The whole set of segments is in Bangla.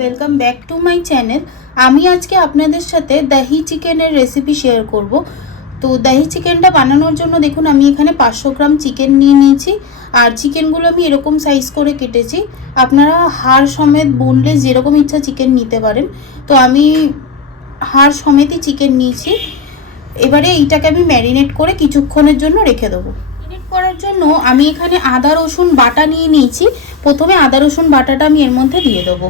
Welcome back to my channel. আমি আজকে আপনাদের সাথে দহি চিকেনের রেসিপি শেয়ার করব। তো দহি চিকেনটা বানানোর জন্য দেখুন আমি এখানে 500 গ্রাম চিকেন নিয়ে নিয়েছি। আর চিকেনগুলো আমি এরকম সাইজ করে কেটেছি। আপনারা হাড় সমেত বোনলেস যেরকম ইচ্ছা চিকেন নিতে পারেন। তো আমি হাড় সমেতই চিকেন নিয়েছি। এবারে এইটাকে আমি ম্যারিনেট করে কিছুক্ষণের জন্য রেখে দেবো। ম্যারিনেট করার জন্য আমি এখানে আদা রসুন বাটা নিয়ে নিয়েছি। প্রথমে আদা রসুন বাটাটা আমি এর মধ্যে দিয়ে দেবো।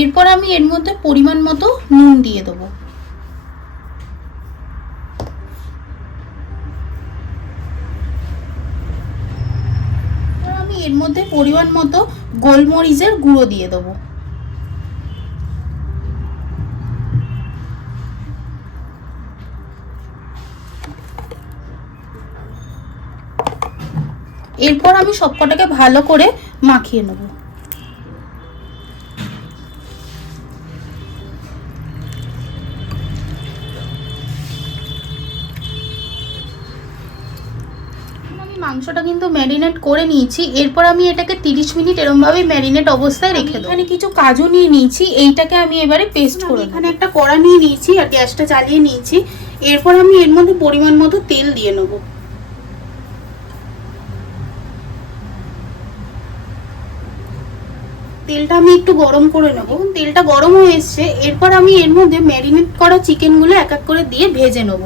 এরপর আমি এর মধ্যে পরিমাণ মতো নুন দিয়ে দেবো। আমি এর মধ্যে পরিমাণ মতো গোলমরিচের গুঁড়ো দিয়ে দেবো। এরপর আমি সবকটাকে ভালো করে মাখিয়ে নেব। মাংসটা কিন্তু ম্যারিনেট করে নিয়েছি। এরপর আমি এটাকে 30 মিনিট এরমভাবে ম্যারিনেট অবস্থায় রেখে দেবো। এখানে কিছু কাজু নিয়ে নিয়েছি, এইটাকে আমি এবারে পেস্ট করে এখানে একটা কড়া নিয়ে নিয়েছি আর গ্যাসটা চালিয়ে নিয়েছি। এরপর আমি এর মধ্যে পরিমাণ মতো তেল দিয়ে নেব। তেলটা আমি একটু গরম করে নেব। তেলটা গরম হয়ে এসছে। এরপর আমি এর মধ্যে ম্যারিনেট করা চিকেনগুলো এক এক করে দিয়ে ভেজে নেব।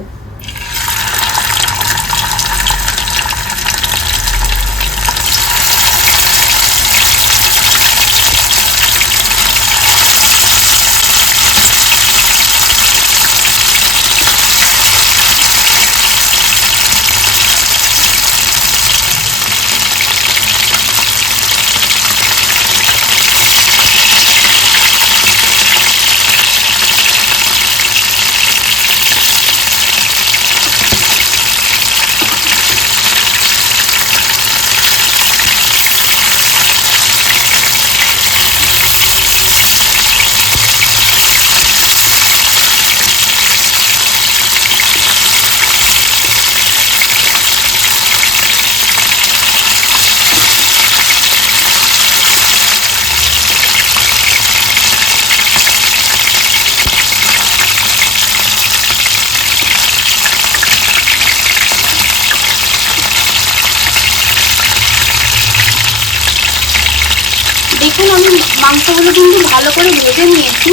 দেখুন আমি মাংসগুলো কিন্তু ভালো করে ভেজে নিয়েছি।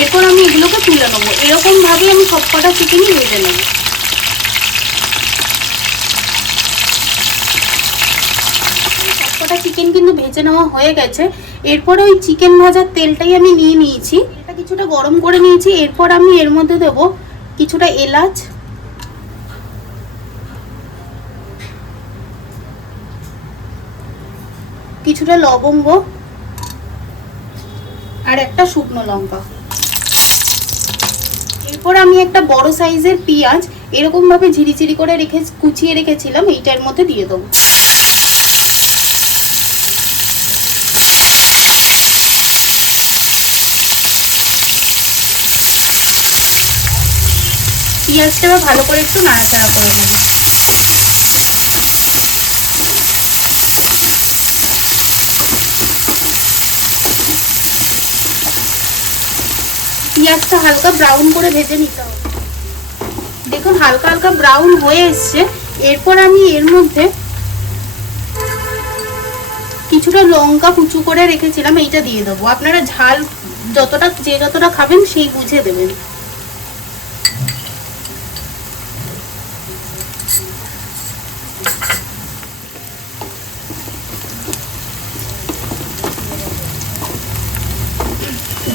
এরপর আমি এগুলোকে তুলে নেবো। এরকমভাবেই আমি সবকটা চিকেনই ভেজে নেব। সবকটা চিকেন কিন্তু ভেজে নেওয়া হয়ে গেছে। এরপরে ওই চিকেন ভাজার তেলটাই আমি নিয়ে নিয়েছি। এটা কিছুটা গরম করে নিয়েছি। এরপর আমি এর মধ্যে দেব কিছুটা এলাচ, কিছুটা লবঙ্গ আর একটা শুকনো লঙ্কা। এরপর আমি একটা বড় সাইজের পেঁয়াজ এরকম ভাবে ঝিরিঝিরি করে কুচিয়ে রেখেছিলাম, এইটার মধ্যে দিয়ে দেবো। পেঁয়াজটা ভালো করে একটু নাড়াচাড়া করে নেব। পেঁয়াজটা হালকা ব্রাউন করে ভেজে নিতে হবে। দেখুন হালকা হালকা ব্রাউন হয়ে এসছে। এরপর আমি এর মধ্যে কিছুটা লঙ্কা কুচু করে রেখেছিলাম, এইটা দিয়ে দেবো। আপনারা ঝাল যতটা খাবেন সেই বুঝে দেবেন।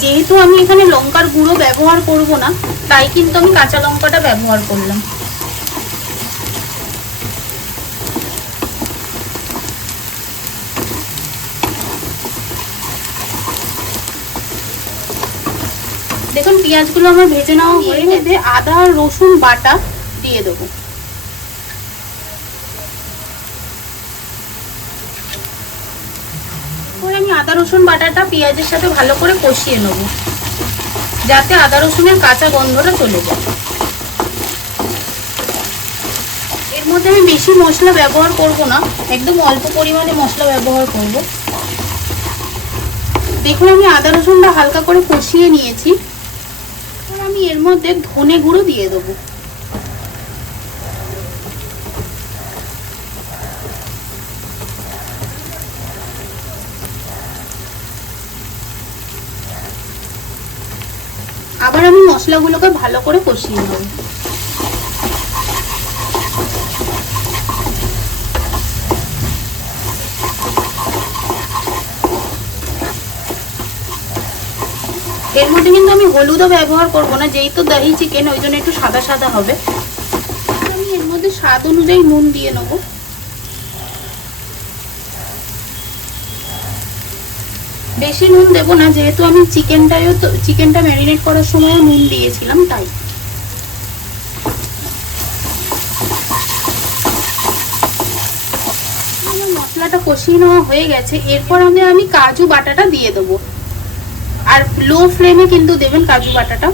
যেহেতু আমি এখানে লঙ্কার গুঁড়ো ব্যবহার করব না, তাই কিন্তু আমি কাঁচা লঙ্কাটা ব্যবহার করলাম। দেখুন পেঁয়াজগুলো আমার ভেজে নেওয়া হয়ে গেছে। আদা রসুন বাটা দিয়ে দেবো। আমি আদা রসুন বাটাটা পেঁয়াজের সাথে ভালো করে কষিয়ে নেব, যাতে আদা রসুনের কাঁচা গন্ধটা চলে যায়। মধ্যে আমি বেশি মশলা ব্যবহার করব না, একদম অল্প পরিমাণে মশলা ব্যবহার করব। দেখুন আমি আদা রসুনটা হালকা করে কষিয়ে নিয়েছি। এবার আমি এর মধ্যে ধনে গুঁড়ো দিয়ে দেবো। আবার আমি মশলাগুলোকে ভালো করে কষিয়ে নেব। এর মধ্যে কিন্তু আমি হলুদও ব্যবহার করব না, যেহেতু দহি চিকেন ওই জন্য একটু সাদা সাদা হবে। আমি এর মধ্যে স্বাদ অনুযায়ী নুন দিয়ে নেব। বেশি নুন দেব না, যেহেতু আমি চিকেনটা ম্যারিনেট করার সময় নুন দিয়েছিলাম তাই। আমার মশলাটা কষিয়ে নেওয়া হয়ে গেছে। এরপর আমি কাজু বাটাটা দিয়ে দেবো, আর লো ফ্লেমে কিন্তু দেবেন কাজু বাটাটা।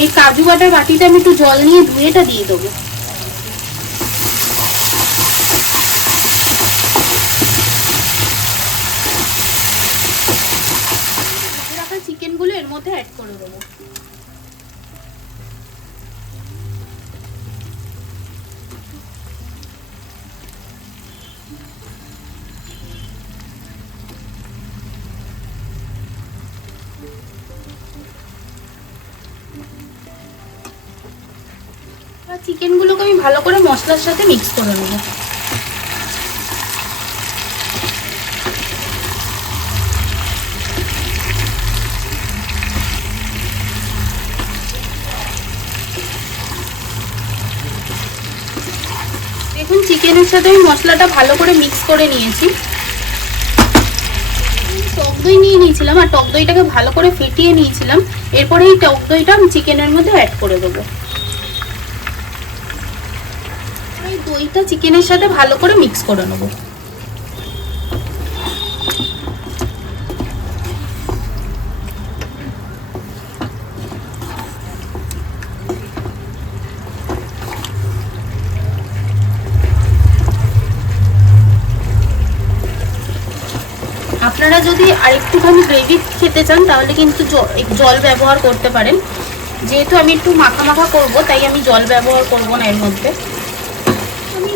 এই কাজু বাটার বাটিতে আমি একটু জল নিয়ে ধুয়েটা দিয়ে দেবো। চিকেনগুলো এর মধ্যে অ্যাড করে দেবো। চিকেনগুলোকে আমি ভালো করে মশলার সাথে মিক্স করে নেব। দেখুন চিকেনের সাথে আমি মশলাটা ভালো করে মিক্স করে নিয়েছি। টক দই নিয়ে নিয়েছিলাম, আর টক দইটাকে ভালো করে ফেটিয়ে নিয়েছিলাম। এরপরে এই টক দইটা আমি চিকেনের মধ্যে অ্যাড করে দেবো। এই দইটা চিকেনের সাথে ভালো করে মিক্স করে নেব। আপনারা যদি আরেকটুখানি গ্রেভি খেতে চান তাহলে কিন্তু জল ব্যবহার করতে পারেন। যেহেতু আমি একটু মাখা মাখা করবো তাই আমি জল ব্যবহার করব না এর মধ্যে। আমি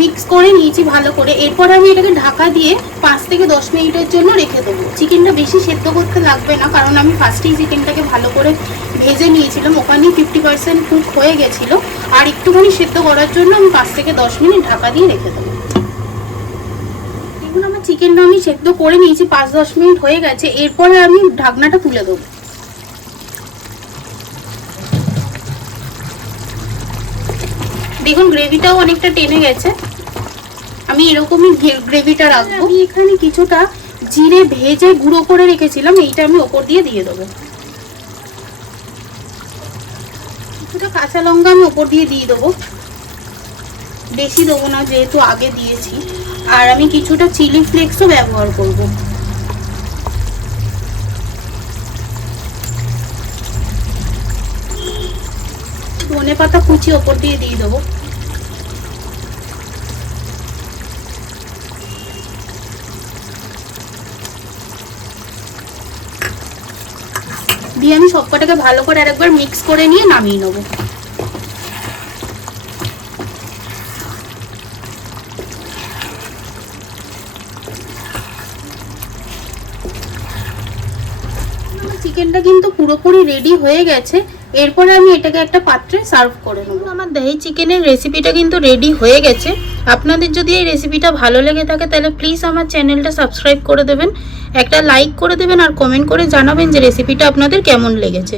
মিক্স করে নিয়েছি ভালো করে। এরপরে আমি এটাকে ঢাকা দিয়ে 5 থেকে 10 মিনিটের জন্য রেখে দেবো। চিকেনটা বেশি সেদ্ধ করতে লাগবে না, কারণ আমি ফার্স্টেই চিকেনটাকে ভালো করে ভেজে নিয়েছিলাম, ওখানেই 50% কুক হয়ে গেছিলো। আর একটুখানি সেদ্ধ করার জন্য আমি 5 থেকে 10 মিনিট ঢাকা দিয়ে রেখে দেবো। দেখুন আমার চিকেনটা আমি সেদ্ধ করে নিয়েছি, 5-10 মিনিট হয়ে গেছে। এরপরে আমি ঢাকনাটা তুলে দেবো। দেখুন গ্রেভিটাও অনেকটা টেনে গেছে। আমি এরকমই গ্রেভিটা রাখবো। আমি এখানে কিছুটা জিরে ভেজে গুঁড়ো করে রেখেছিলাম, এইটা আমি ওপর দিয়ে দেবো। কিছুটা কাঁচা লঙ্কা আমি ওপর দিয়ে দেবো, বেশি দেবো না যেহেতু আগে দিয়েছি। আর আমি কিছুটা চিলি ফ্লেক্সও ব্যবহার করব। ধনেপাতা কুচি ওপর দিয়ে দেবো। দিয়ে আমি সবকটাকে ভালো করে আরেকবার মিক্স করে নিয়ে নামিয়ে নেবো। চিকেনটা কিন্তু পুরোপুরি রেডি হয়ে গেছে। এরপরে আমি এটাকে একটা পাত্রে সার্ভ করে নেব। আমার দহি চিকেনের রেসিপিটা কিন্তু রেডি হয়ে গেছে। আপনাদের যদি এই রেসিপিটা ভালো লেগে থাকে তাহলে প্লিজ আমার চ্যানেলটা সাবস্ক্রাইব করে দেবেন, একটা লাইক করে দেবেন, আর কমেন্ট করে জানাবেন যে রেসিপিটা আপনাদের কেমন লেগেছে।